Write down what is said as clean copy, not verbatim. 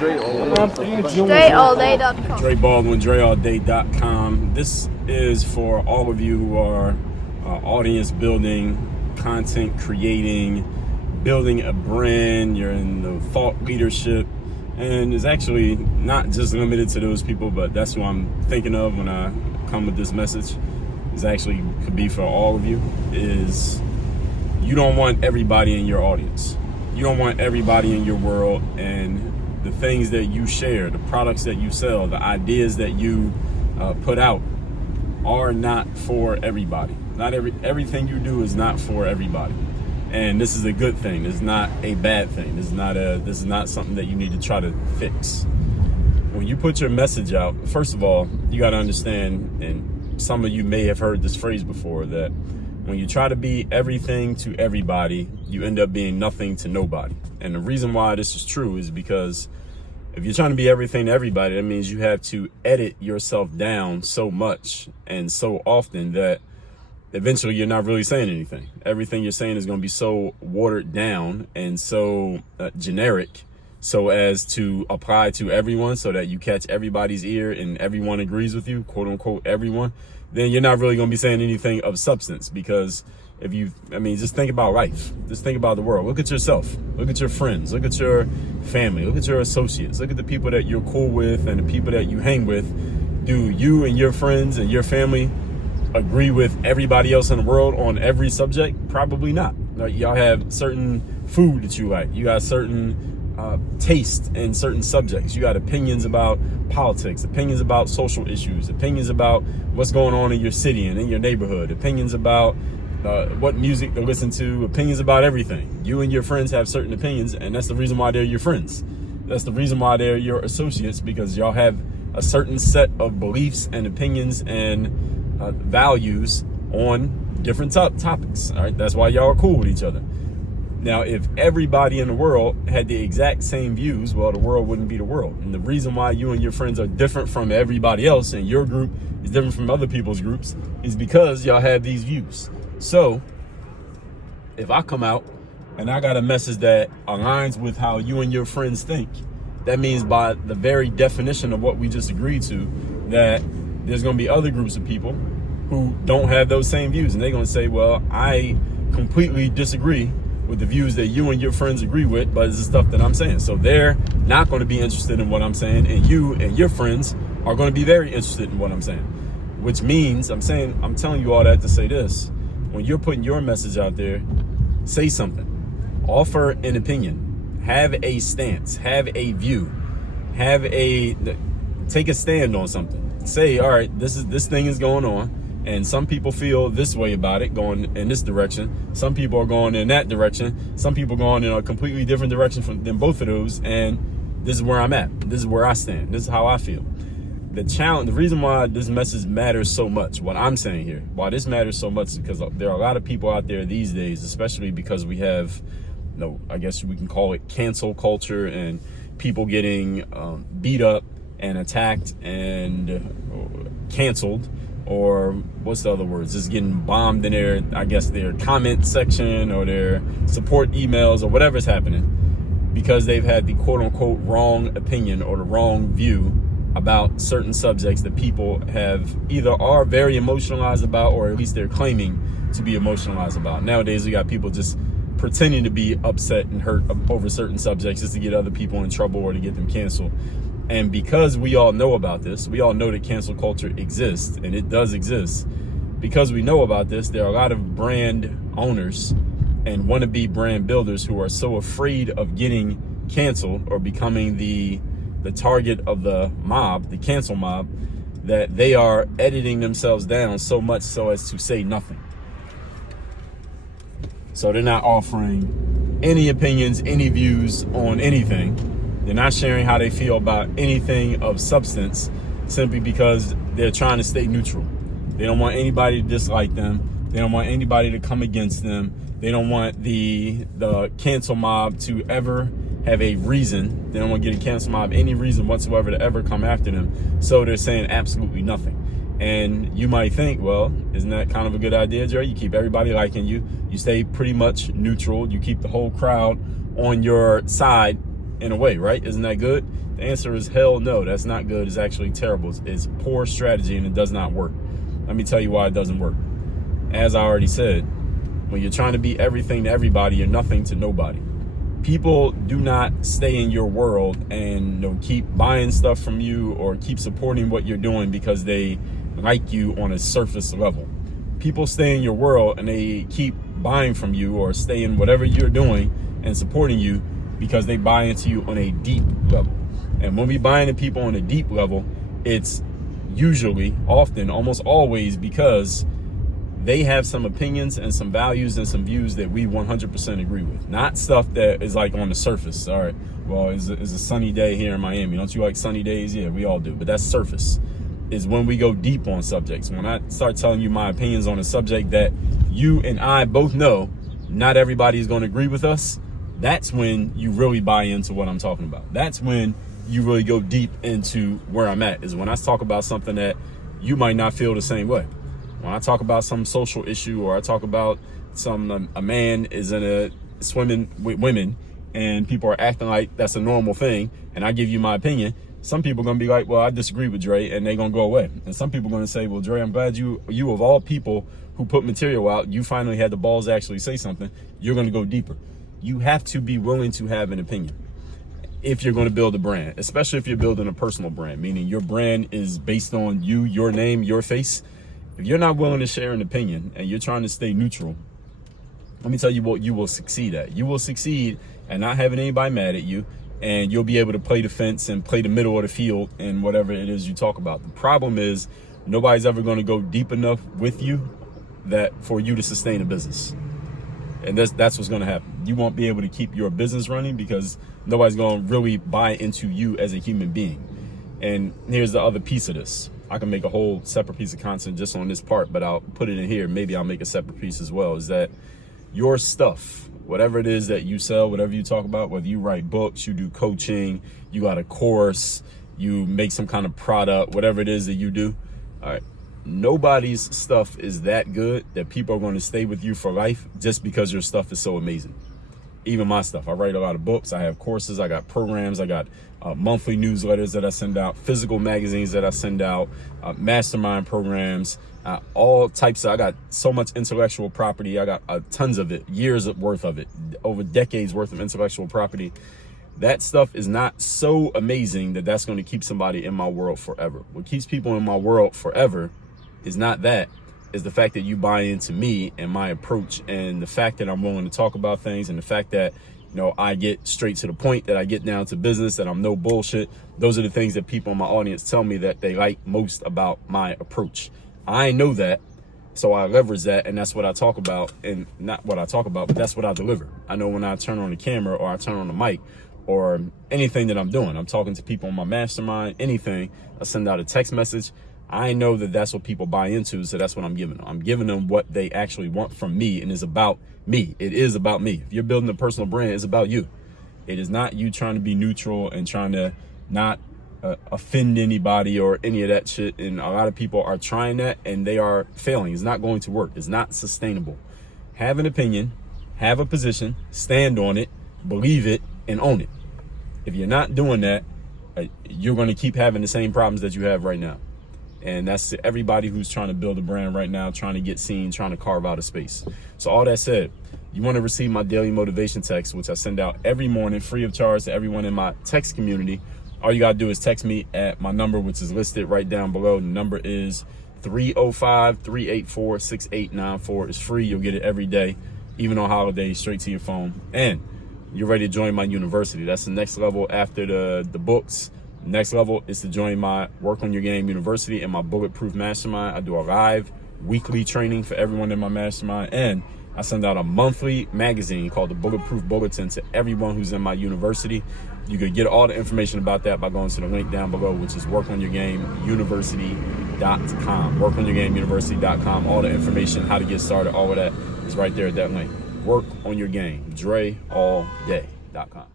DreAllDay.com. Dre Baldwin, DreAllDay.com. This is for all of you who are audience building, content creating, building a brand. You're in the thought leadership, and it's actually not just limited to those people, but that's who I'm thinking of when I come with this message. It's actually could be for all of you. Is you don't want everybody in your audience. You don't want everybody in your world, and the things that you share, the products that you sell, the ideas that you put out are not for everybody. Not everything you do is not for everybody, and this is a good thing. It's not a bad thing. This is not something that you need to try to fix. When you put your message out, first of all, you got to understand, and some of you may have heard this phrase before, that when you try to be everything to everybody, you end up being nothing to nobody. And the reason why this is true is because if you're trying to be everything to everybody, that means you have to edit yourself down so much and so often that eventually you're not really saying anything. Everything you're saying is going to be so watered down and so generic so as to apply to everyone, so that you catch everybody's ear and everyone agrees with you, quote unquote, everyone. Then you're not really going to be saying anything of substance. Because just think about life. Just think about the world. Look at yourself. Look at your friends. Look at your family. Look at your associates. Look at the people that you're cool with and the people that you hang with. Do you and your friends and your family agree with everybody else in the world on every subject? Probably not. Like, y'all have certain food that you like. You got certain taste in certain subjects. You got opinions about politics, opinions about social issues, opinions about what's going on in your city and in your neighborhood, opinions about what music to listen to, opinions about everything. You and your friends have certain opinions, and that's the reason why they're your friends. That's the reason why they're your associates, because y'all have a certain set of beliefs and opinions and values on different topics. All right, that's why y'all are cool with each other. Now, if everybody in the world had the exact same views, well, the world wouldn't be the world. And the reason why you and your friends are different from everybody else, and your group is different from other people's groups, is because y'all have these views. So if I come out and I got a message that aligns with how you and your friends think, that means by the very definition of what we just agreed to, that there's going to be other groups of people who don't have those same views. And they're going to say, well, I completely disagree with the views that you and your friends agree with, but it's the stuff that I'm saying. So they're not going to be interested in what I'm saying, and you and your friends are going to be very interested in what I'm saying. Which means I'm telling you all that to say this: when you're putting your message out there, say something, offer an opinion, have a stance, have a view, take a stand on something. Say, all right, this thing is going on, and some people feel this way about it, going in this direction. Some people are going in that direction. Some people going in a completely different direction than both of those. And this is where I'm at. This is where I stand. This is how I feel. The reason why this message matters so much, what I'm saying here, why this matters so much, is because there are a lot of people out there these days, especially because we have, I guess we can call it cancel culture, and people getting beat up and attacked and canceled, or what's the other words, just getting bombed in their comment section or their support emails or whatever's happening, because they've had the quote unquote wrong opinion or the wrong view about certain subjects that people have either are very emotionalized about, or at least they're claiming to be emotionalized about. Nowadays, we got people just pretending to be upset and hurt over certain subjects just to get other people in trouble or to get them canceled. And because we all know about this, we all know that cancel culture exists, and it does exist. Because we know about this, there are a lot of brand owners and wannabe brand builders who are so afraid of getting canceled or becoming the target of the mob, the cancel mob, that they are editing themselves down so much so as to say nothing. So they're not offering any opinions, any views on anything. They're not sharing how they feel about anything of substance, simply because they're trying to stay neutral. They don't want anybody to dislike them. They don't want anybody to come against them. They don't want the cancel mob to ever have a reason. They don't want to get a cancel mob any reason whatsoever to ever come after them. So they're saying absolutely nothing. And you might think, well, isn't that kind of a good idea, Dre? You keep everybody liking you. You stay pretty much neutral. You keep the whole crowd on your side in a way, right? Isn't that good? The answer is hell no. That's not good. It's actually terrible. It's poor strategy, and it does not work. Let me tell you why it doesn't work. As I already said, when you're trying to be everything to everybody, you're nothing to nobody. People do not stay in your world and keep buying stuff from you or keep supporting what you're doing because they like you on a surface level. People stay in your world and they keep buying from you or stay in whatever you're doing and supporting you because they buy into you on a deep level. And when we buy into people on a deep level, it's usually, often, almost always because they have some opinions and some values and some views that we 100% agree with. Not stuff that is like on the surface. All right, well, it's a sunny day here in Miami. Don't you like sunny days? Yeah, we all do. But that's surface. Is when we go deep on subjects. When I start telling you my opinions on a subject that you and I both know not everybody is going to agree with us, that's when you really buy into what I'm talking about. That's when you really go deep into where I'm at, is when I talk about something that you might not feel the same way. When I talk about some social issue, or I talk about a man is in a swimming with women and people are acting like that's a normal thing, and I give you my opinion, some people are going to be like, well, I disagree with Dre, and they're going to go away. And some people are going to say, well, Dre, I'm glad you of all people who put material out, you finally had the balls to actually say something. You're going to go deeper. You have to be willing to have an opinion if you're going to build a brand, especially if you're building a personal brand, meaning your brand is based on you, your name, your face. If you're not willing to share an opinion and you're trying to stay neutral, let me tell you what you will succeed at. You will succeed at not having anybody mad at you, and you'll be able to play the fence and play the middle of the field and whatever it is you talk about. The problem is nobody's ever going to go deep enough with you that for you to sustain a business. And that's what's going to happen. You won't be able to keep your business running because nobody's going to really buy into you as a human being. And here's the other piece of this. I can make a whole separate piece of content just on this part, but I'll put it in here. Maybe I'll make a separate piece as well, is that your stuff, whatever it is that you sell, whatever you talk about, whether you write books, you do coaching, you got a course, you make some kind of product, whatever it is that you do, all right, nobody's stuff is that good that people are going to stay with you for life just because your stuff is so amazing. Even my stuff, I write a lot of books, I have courses, I got programs, I got monthly newsletters that I send out, physical magazines that I send out, mastermind programs, all types of, I got so much intellectual property, I got tons of it, years worth of it, over decades worth of intellectual property. That stuff is not so amazing that that's going to keep somebody in my world forever. What keeps people in my world forever is not that, is the fact that you buy into me and my approach, and the fact that I'm willing to talk about things, and the fact that, I get straight to the point, that I get down to business, that I'm no bullshit. Those are the things that people in my audience tell me that they like most about my approach. I know that, so I leverage that, and that's what I talk about, and not what I talk about, but that's what I deliver. I know when I turn on the camera or I turn on the mic or anything that I'm doing, I'm talking to people on my mastermind, anything, I send out a text message, I know that that's what people buy into, so that's what I'm giving them. I'm giving them what they actually want from me, and it's about me. It is about me. If you're building a personal brand, it's about you. It is not you trying to be neutral and trying to not offend anybody or any of that shit. And a lot of people are trying that, and they are failing. It's not going to work. It's not sustainable. Have an opinion, have a position, stand on it, believe it, and own it. If you're not doing that, you're going to keep having the same problems that you have right now. And that's everybody who's trying to build a brand right now, trying to get seen, trying to carve out a space. So all that said, you want to receive my daily motivation text, which I send out every morning free of charge to everyone in my text community. All you got to do is text me at my number, which is listed right down below. The number is 305-384-6894. It's free. You'll get it every day, even on holidays, straight to your phone. And you're ready to join my university. That's the next level after the books. Next level is to join my Work on Your Game University and my Bulletproof Mastermind. I do a live weekly training for everyone in my mastermind, and I send out a monthly magazine called the Bulletproof Bulletin to everyone who's in my university. You could get all the information about that by going to the link down below, which is workonyourgameuniversity.com. Workonyourgameuniversity.com. All the information, how to get started, all of that is right there at that link. Work on your game. DreAllDay.com.